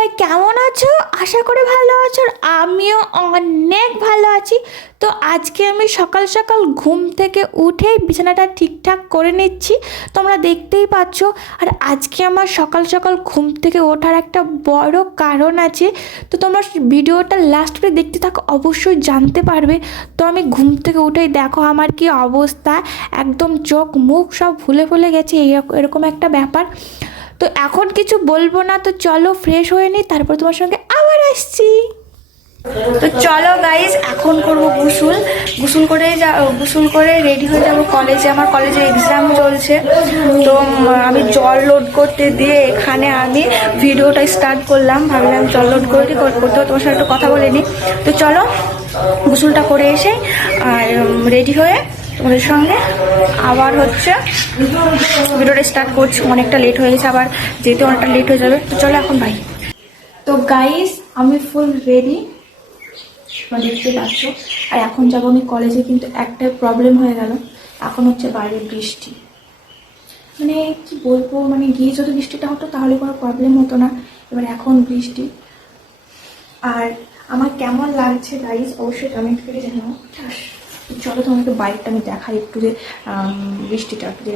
সবাই কেমন আছো? আশা করি ভালো আছো। আর আমিও অনেক ভালো আছি। তো আজকে আমি সকাল সকাল ঘুম থেকে উঠেই বিছানাটা ঠিকঠাক করে নিচ্ছি, তোমরা দেখতেই পাচ্ছ। আর আজকে আমার সকাল সকাল ঘুম থেকে ওঠার একটা বড় কারণ আছে, তো তোমরা ভিডিওটা লাস্ট করে দেখতে থাকো, অবশ্যই জানতে পারবে। তো আমি ঘুম থেকে উঠেই দেখো আমার কি অবস্থা, একদম চোখ মুখ সব ফুলে ফুলে গেছে, এরকম একটা ব্যাপার। তো এখন কিছু বলবো না, তো চলো ফ্রেশ হয়ে নিই, তারপর তোমার সঙ্গে আবার আসছি। তো চলো গাইজ, এখন করবো গোসল করে রেডি হয়ে যাব কলেজে। আমার কলেজে এক্সাম চলছে, তো আমি জল লোড করতে দিয়ে এখানে আমি ভিডিওটা স্টার্ট করলাম। ভাবলাম জল লোড করতে তোমার সাথে একটু কথা বলে নিই। তো চলো গোসলটা করে এসে আর রেডি হয়ে তোমাদের সঙ্গে আবার হচ্ছে ভিডিওটা স্টার্ট করছি। অনেকটা লেট হয়ে গেছে, আবার যেতে অনেকটা লেট হয়ে যাবে। তো চলো এখন ভাই। তো গাইস আমি ফুল রেডি, দেখতে পাচ্ছ। আর এখন যাবো আমি কলেজে, কিন্তু একটা প্রবলেম হয়ে গেল। এখন হচ্ছে বাইরে বৃষ্টি, মানে কি বলবো, মানে গিয়ে যদি বৃষ্টিটা হতো তাহলে কোনো প্রবলেম হতো না, এবার এখন বৃষ্টি। আর আমার কেমন লাগছে গাইস অবশ্যই কমেন্ট করে জানাও। চলো তোমাকে বাইকটা আমি দেখাই একটু, যে বৃষ্টিটা যে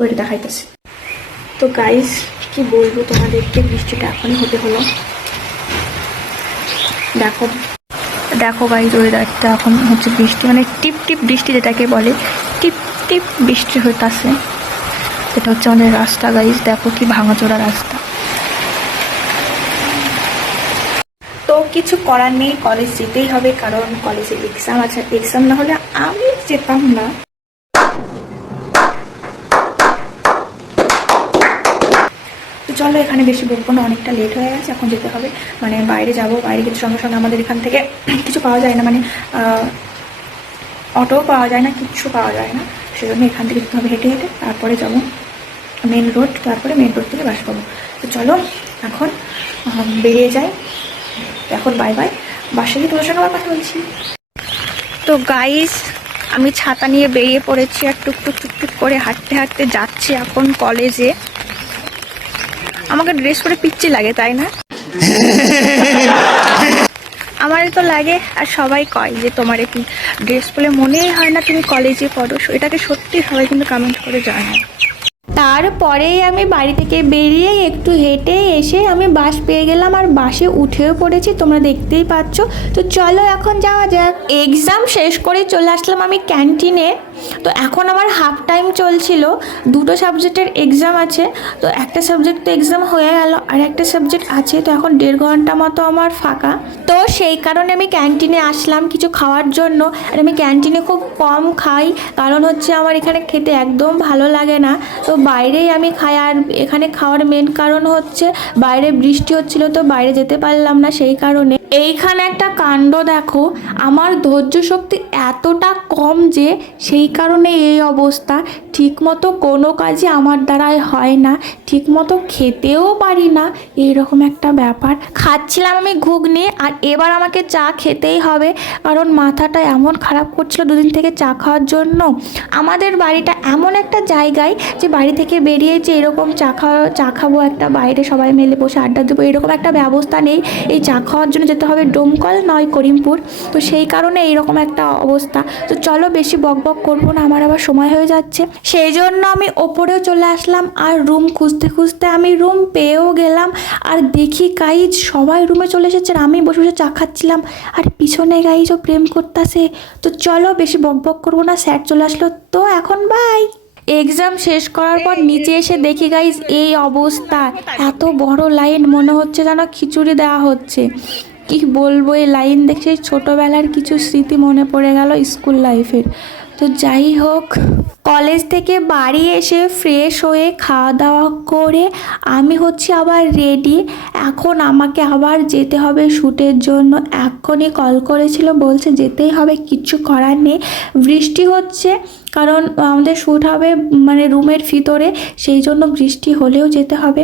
ওইটা দেখাইতেছে। তো গাইস কি বলবো তোমাদেরকে, বৃষ্টিটা এখনই হতে হলো। দেখো দেখো গাইস ওয়েদারটা এখন হচ্ছে বৃষ্টি, মানে টিপ টিপ বৃষ্টি যেটাকে বলে, টিপ টিপ বৃষ্টি হইতাছে। এটা হচ্ছে আমাদের রাস্তা গাইস, দেখো কি ভাঙাচোরা রাস্তা। তো কিছু করার নেই, কলেজ যেতেই হবে, কারণ কলেজে এক্সাম আছে। এক্সাম না হলে আমি যেতাম না। চলো এখানে বেশি বলবো না, অনেকটা লেট হয়ে গেছে, এখন যেতে হবে। মানে বাইরে যাব, বাইরে কিছু সঙ্গে সঙ্গে আমাদের এখান থেকে কিছু পাওয়া যায় না, মানে অটোও পাওয়া যায় না, কিচ্ছু পাওয়া যায় না। সেজন্য এখান থেকে যেতে হবে হেঁটে হেঁটে, তারপরে যাব মেন রোড, তারপরে মেন রোড থেকে বাস পাবো। তো চলো এখন বেরিয়ে যাই। এখন বাই বাই, বাসে গিয়ে তোমার সঙ্গে আবার কথা বলছি। তো গাইস আমি ছাতা নিয়ে বেরিয়ে পড়েছি, আর টুকটুক টুকটুক করে হাঁটতে হাঁটতে যাচ্ছি এখন কলেজে। আমাকে ড্রেস করে পিচ্ছি লাগে, তাই না? আমার তো লাগে, আর সবাই কয় যে তোমার কি ড্রেস পরে মনেই হয় না তুমি কলেজে পড়ো। এটাকে সত্যি সবাই কিন্তু কমেন্ট করে জানায়। তারপরেই আমি বাড়ি থেকে বেরিয়ে একটু হেঁটে এসে আমি বাস পেয়ে গেলাম, আর বাসে উঠেও পড়েছি, তোমরা দেখতেই পাচ্ছ। তো চলো এখন যাওয়া যাক। এক্সাম শেষ করে চলে আসলাম আমি ক্যান্টিনে। তো এখন আমার হাফ টাইম চলছিল, দুটো সাবজেক্টের এক্সাম আছে। তো একটা সাবজেক্ট তো এক্সাম হয়ে গেল, আর একটা সাবজেক্ট আছে। তো এখন 1.5 ঘন্টা মতো আমার ফাঁকা। তো সেই কারণে আমি ক্যান্টিনে আসলাম কিছু খাওয়ার জন্য। আর আমি ক্যান্টিনে খুব কম খাই, কারণ হচ্ছে আমার এখানে খেতে একদম ভালো লাগে না। তো বাইরেই আমি খাই। আর এখানে খাওয়ার মেন কারণ হচ্ছে বাইরে বৃষ্টি হচ্ছিল, তো বাইরে যেতে পারলাম না, সেই কারণে। এইখানে একটা কাণ্ড দেখো, আমার ধৈর্য শক্তি এতটা কম যে সেই কারণে এই অবস্থা। ঠিকমতো কোনো কাজই আমার দ্বারাই হয় না, ঠিকমতো খেতেও পারি না, এইরকম একটা ব্যাপার। খাচ্ছিলাম আমি ঘুগনি, আর এবার আমাকে চা খেতেই হবে, কারণ মাথাটা এমন খারাপ করছিল দুদিন থেকে চা খাওয়ার জন্য। আমাদের বাড়িটা এমন একটা জায়গায় যে বাড়ি থেকে বেরিয়েছে এরকম চা খাবো একটা বাইরে সবাই মিলে বসে আড্ডা দেবো, এরকম একটা ব্যবস্থা নেই। এই চা খাওয়ার জন্য যেতে হবে ডোমকল নয় করিমপুর। তো সেই কারণে এইরকম একটা অবস্থা। তো চলো বেশি বক বক করবো না, আমার আবার সময় হয়ে যাচ্ছে। সেই জন্য আমি ওপরেও চলে আসলাম, আর রুম খুঁজতে খুঁজতে আমি রুম পেয়েও গেলাম। আর দেখি গাইজ সবাই রুমে চলে এসেছে, আর আমি বসে বসে চা খাচ্ছিলাম, আর পিছনে গাইজও প্রেম করতেছে। তো চলো বেশি বক বক করবো না, স্যার চলে আসলো। তো এখন বাই। এক্সাম শেষ করার পর নিচে এসে দেখি গাইজ এই অবস্থা, এত বড় লাইন, মনে হচ্ছে যেন খিচুড়ি দেওয়া হচ্ছে। কি বলবো, এই লাইন দেখে ছোটোবেলার কিছু স্মৃতি মনে পড়ে গেল স্কুল লাইফের। তো যাই হোক, কলেজ থেকে বাড়ি এসে ফ্রেশ হয়ে খাওয়া দাওয়া করে আমি হচ্ছে আবার রেডি। এখন আমাকে আবার যেতে হবে শ্যুটের জন্য। এখনই কল করেছিল, বলছে যেতেই হবে, কিচ্ছু করার নেই। বৃষ্টি হচ্ছে, কারণ আমাদের শ্যুট হবে মানে রুমের ভিতরে, সেই জন্য বৃষ্টি হলেও যেতে হবে।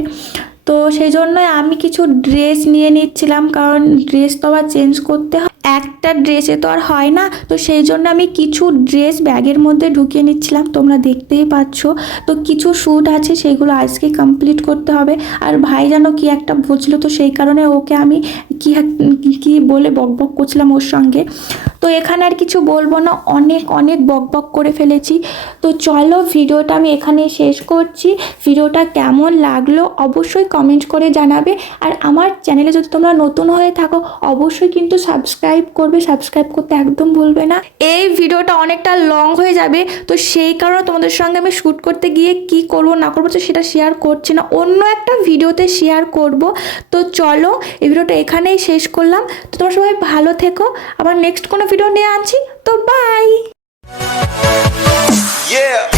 তো সেই জন্য আমি কিছু ড্রেস নিয়ে নিচ্ছিলাম, কারণ ড্রেস তো আবার চেঞ্জ করতে হয়। একটা একটা ড্রেসে তো আর হয় না, তো সেই জন্য আমি কিছু ড্রেস ব্যাগের মধ্যে ঢুকিয়ে নিচ্ছিলাম, তোমরা দেখতেই পাচ্ছ। তো কিছু শ্যুট আছে সেগুলো আজকে কমপ্লিট করতে হবে। আর ভাই যেন কি একটা বুঝলো, তো সেই কারণে ওকে আমি কি বলে বকবক করছিলাম ওর সঙ্গে। তো এখানে আর কিছু বলবো না, অনেক অনেক বকবক করে ফেলেছি। তো চলো ভিডিওটা আমি এখানে শেষ করছি। ভিডিওটা কেমন লাগলো অবশ্যই কমেন্ট করে জানাবে। আর আমার চ্যানেলে যদি তোমরা নতুন হয়ে থাকো অবশ্যই কিন্তু সাবস্ক্রাইব করবে, সাবস্ক্রাইব করতে একদম ভুলবে না। এই ভিডিওটা অনেকটা লং হয়ে যাবে, তো সেই কারণে তোমাদের সঙ্গে আমি শ্যুট করতে গিয়ে কি করব না করবো তো সেটা শেয়ার করছি না, অন্য একটা ভিডিওতে শেয়ার করব। তো চলো এই ভিডিওটা এখানেই শেষ করলাম। তো তোমরা সবাই ভালো থেকো, আবার নেক্সট কোনো ভিডিও নিয়ে আনছি। তো বাই। Yeah.